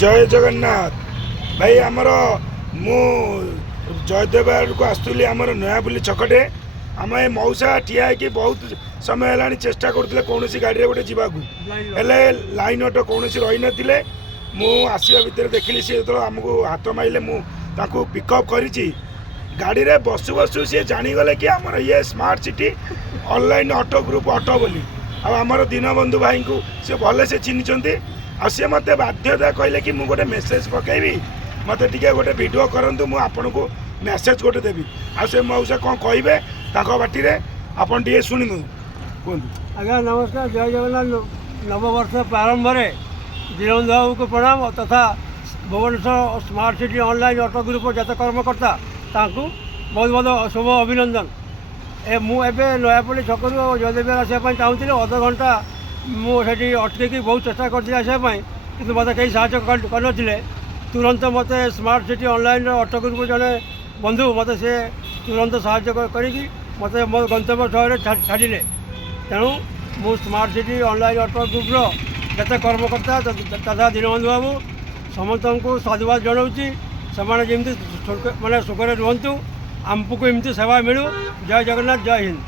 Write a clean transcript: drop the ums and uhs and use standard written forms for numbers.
जय जगन्नाथ भाई आमर मु जयदेव आड़ को आसुली आमर नयापल्ली छकटे आम ए मौसा ठिया कि बहुत समय है चेष्टा करते कौन गाड़ी गोटे जावाक लाइन अटो कौन रही नथिले मु आसवा भितर देखिली सी जो आमको हाथ मारे मुझे पिकअप करी गाड़ी रे बसु बसु सी जानीगले कि आमर ये smart city online auto group auto बोली आमर दीनबंधु भाई को सी भले से चिन्ह सी मत बाध्यता कहले कि मुझे मेसेज पकईबी मत टे गोटे वीडियो करूँ मुझे आपन को मेसेज गोटे देवी आ मौसा कौन कहे बाटी आपन टे शुणी कहतु। आज्ञा नमस्कार जय जगन्नाथ नववर्ष प्रारंभ में दीनबंधु बाबू को प्रणाम तथा Bhubaneswar smart city online auto group जत कर्मकर्ता ताकू बहुत बहुत शुभ अभिनंदन। मुझे नयापल्ली छकरू जयदेव आसवाई चाहूँगी अध घंटा मुझे अटक बहुत चेष्टा करवाई कि मत कहीं साहय करते तुरंत मत smart city online auto group जड़े बंधु मत से तुरंत साहय करी मत मो गंतव्य स्थल छाड़े तेणु मु smart city online auto group जत कर्मकर्ता तथा दीनबंधु बाबू समस्त को साधुवाद जनाऊँगी से माने सुखरे रुहतु आमको एमती सेवा मिलू। जय जगन्नाथ जय हिंद।